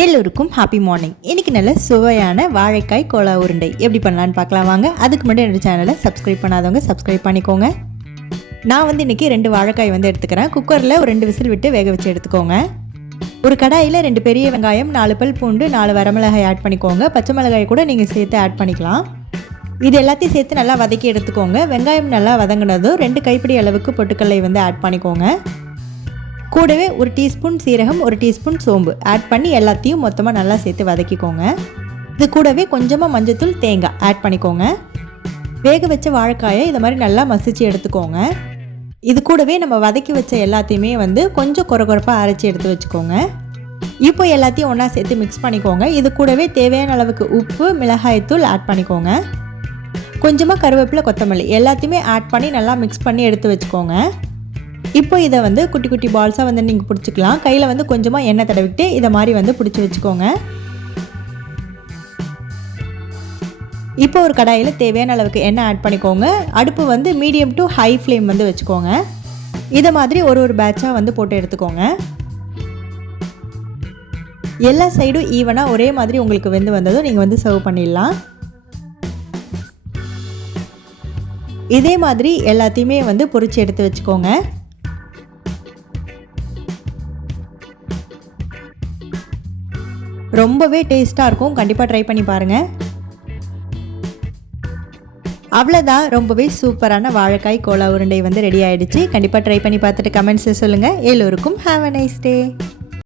எல்லோருக்கும் happy morning. இன்றைக்கி நல்ல சுவையான வாழைக்காய் கோலா உருண்டை எப்படி பண்ணலான்னு பார்க்கலாம் வாங்க. அதுக்கு முன்னாடி என்னோடய சேனலை சப்ஸ்கிரைப் பண்ணாதவங்க சப்ஸ்கிரைப் பண்ணிக்கோங்க. நான் இன்றைக்கி 2 வாழைக்காய் எடுத்துக்கிறேன். குக்கரில் ஒரு 2 விசில் விட்டு வேக வச்சு எடுத்துக்கோங்க. ஒரு கடாயில் 2 பெரிய வெங்காயம், 4 பல் பூண்டு, 4 வரமிளகாய் ஆட் பண்ணிக்கோங்க. பச்சை மிளகாய் கூட நீங்கள் சேர்த்து ஆட் பண்ணிக்கலாம். இது எல்லாத்தையும் சேர்த்து நல்லா வதக்கி எடுத்துக்கோங்க. வெங்காயம் நல்லா வதங்கினதும் 2 கைப்பிடி அளவுக்கு பொட்டுக்கல்லை ஆட் பண்ணிக்கோங்க. கூடவே 1 டீஸ்பூன் சீரகம், 1 டீஸ்பூன் சோம்பு ஆட் பண்ணி எல்லாத்தையும் மொத்தமாக நல்லா சேர்த்து வதக்கிக்கோங்க. இது கூடவே கொஞ்சமாக மஞ்சத்தூள், தேங்காய் ஆட் பண்ணிக்கோங்க. வேக வச்ச வாழைக்காயை இதை மாதிரி நல்லா மசிச்சு எடுத்துக்கோங்க. இது கூடவே நம்ம வதக்கி வச்ச எல்லாத்தையுமே கொஞ்சம் கொரகொரப்பாக அரைச்சி எடுத்து வச்சுக்கோங்க. இப்போ எல்லாத்தையும் ஒன்றா சேர்த்து மிக்ஸ் பண்ணிக்கோங்க. இது கூடவே தேவையான அளவுக்கு உப்பு, மிளகாய்த்தூள் ஆட் பண்ணிக்கோங்க. கொஞ்சமாக கருவேப்பிலை, கொத்தமல்லி எல்லாத்தையுமே ஆட் பண்ணி நல்லா மிக்ஸ் பண்ணி எடுத்து வச்சுக்கோங்க. இப்போ இதை குட்டி குட்டி பால்ஸாக நீங்கள் பிடிச்சிக்கலாம். கையில் கொஞ்சமாக எண்ணெய் தடவிட்டு இதை மாதிரி பிடிச்சி வச்சுக்கோங்க. இப்போ ஒரு கடாயில் தேவையான அளவுக்கு எண்ணெய் ஆட் பண்ணிக்கோங்க. அடுப்பு மீடியம் டு ஹை ஃப்ளேம் வச்சுக்கோங்க. இதை மாதிரி ஒரு பேட்சாக போட்டு எடுத்துக்கோங்க. எல்லா சைடும் ஈவனாக ஒரே மாதிரி உங்களுக்கு வந்ததும் நீங்கள் சர்வ் பண்ணிடலாம். இதே மாதிரி எல்லாத்தையுமே பொரிச்சு எடுத்து வச்சுக்கோங்க. ரொம்பவே டேஸ்ட்டாக இருக்கும். கண்டிப்பாக ட்ரை பண்ணி பாருங்கள். அவ்வளோதான், ரொம்பவே சூப்பரான வாழைக்காய் கோலா உருண்டை ரெடி ஆகிடுச்சு. கண்டிப்பாக ட்ரை பண்ணி பார்த்துட்டு கமெண்ட்ஸில் சொல்லுங்கள். எல்லோருக்கும் ஹாவ் அ நைஸ் டே.